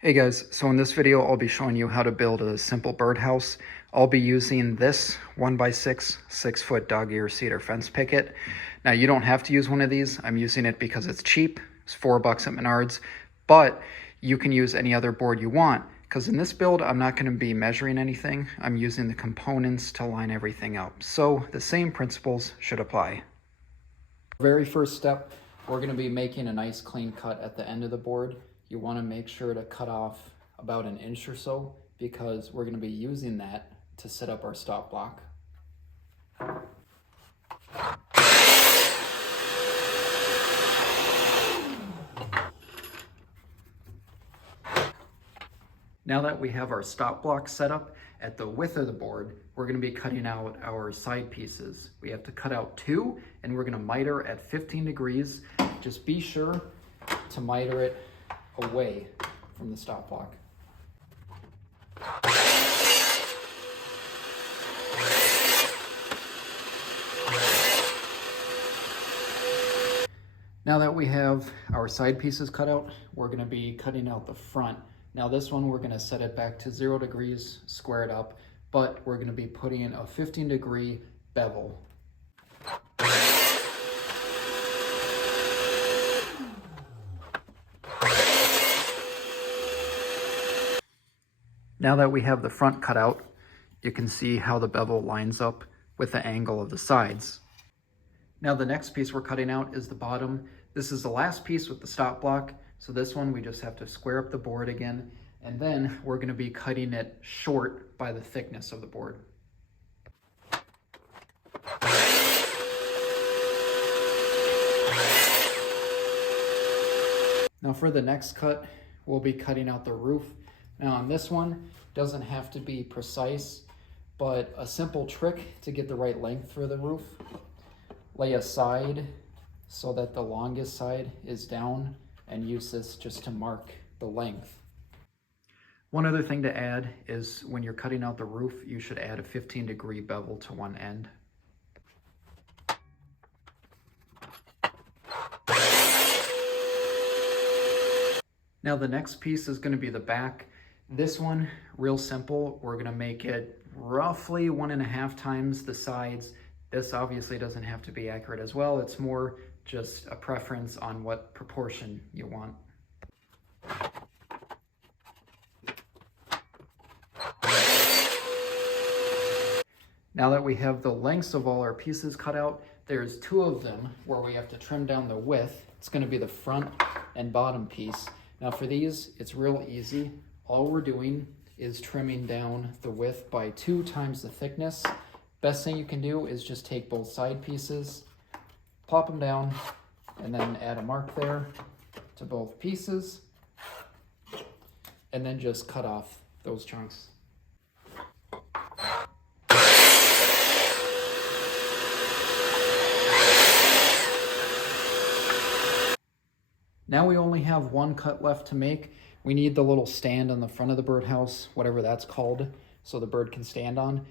Hey guys, so in this video I'll be showing you how to build a simple birdhouse. I'll be using this 1x6 6-foot dog ear cedar fence picket. Now you don't have to use one of these. I'm using it because it's cheap. It's $4 at Menards, but you can use any other board you want because in this build I'm not going to be measuring anything. I'm using the components to line everything up. So the same principles should apply. Very first step, we're going to be making a nice clean cut at the end of the board. You want to make sure to cut off about 1 inch or so because we're going to be using that to set up our stop block. Now that we have our stop block set up at the width of the board, we're going to be cutting out our side pieces. We have to cut out 2 and we're going to miter at 15 degrees. Just be sure to miter it away from the stop block. Now that we have our side pieces cut out, we're going to be cutting out the front. Now this one we're going to set it back to 0 degrees, square it up, but we're going to be putting in a 15-degree bevel. Now that we have the front cut out, you can see how the bevel lines up with the angle of the sides. Now the next piece we're cutting out is the bottom. This is the last piece with the stop block. So this one we just have to square up the board again, and then we're going to be cutting it short by the thickness of the board. Now for the next cut, we'll be cutting out the roof. Now on this one, doesn't have to be precise, but a simple trick to get the right length for the roof. Lay a side so that the longest side is down and use this just to mark the length. One other thing to add is when you're cutting out the roof, you should add a 15-degree bevel to one end. Now the next piece is going to be the back. This one, real simple. We're going to make it roughly 1.5 times the sides. This obviously doesn't have to be accurate as well. It's more just a preference on what proportion you want. Now that we have the lengths of all our pieces cut out, there's 2 of them where we have to trim down the width. It's going to be the front and bottom piece. Now for these, it's real easy. All we're doing is trimming down the width by 2 times the thickness. Best thing you can do is just take both side pieces, plop them down, and then add a mark there to both pieces, and then just cut off those chunks. Now we only have 1 cut left to make. We need the little stand on the front of the birdhouse, whatever that's called, so the bird can stand on.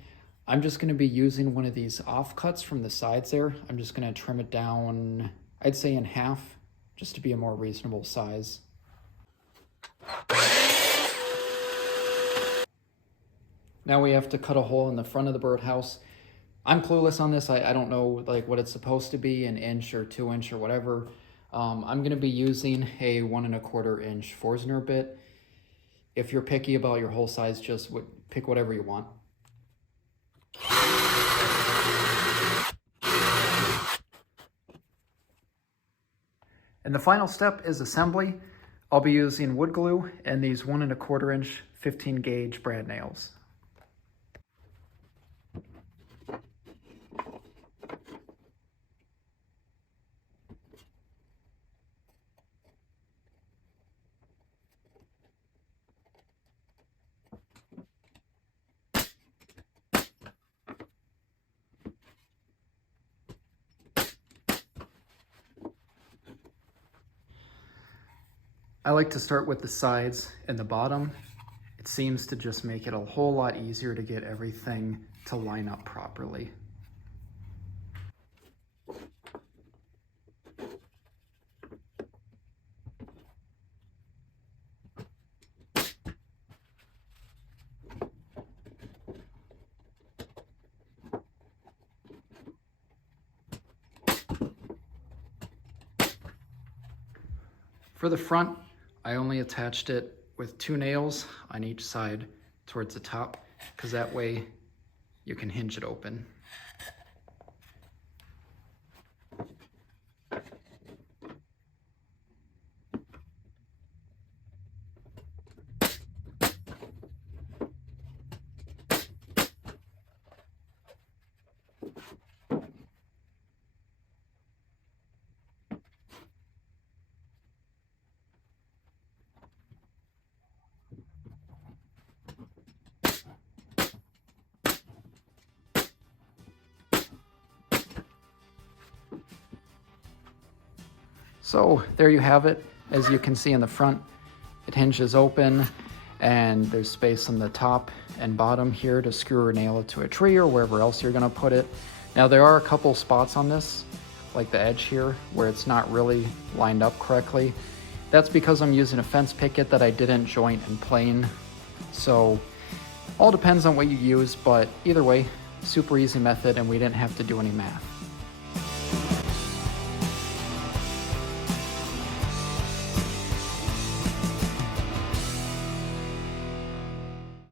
I'm just going to be using one of these offcuts from the sides there. I'm just going to trim it down, I'd say in half, just to be a more reasonable size. Now we have to cut a hole in the front of the birdhouse. I'm clueless on this. I don't know like what it's supposed to be, 1 inch or 2 inch or whatever. I'm going to be using a 1.25 inch Forstner bit. If you're picky about your hole size, just pick whatever you want. And the final step is assembly. I'll be using wood glue and these 1.25 inch 15 gauge brad nails. I like to start with the sides and the bottom. It seems to just make it a whole lot easier to get everything to line up properly. For the front, I only attached it with 2 nails on each side towards the top, because that way you can hinge it open. So there you have it. As you can see in the front, it hinges open and there's space on the top and bottom here to screw or nail it to a tree or wherever else you're gonna put it. Now there are a couple spots on this, like the edge here, where it's not really lined up correctly. That's because I'm using a fence picket that I didn't joint and plane. So all depends on what you use, but either way, super easy method and we didn't have to do any math.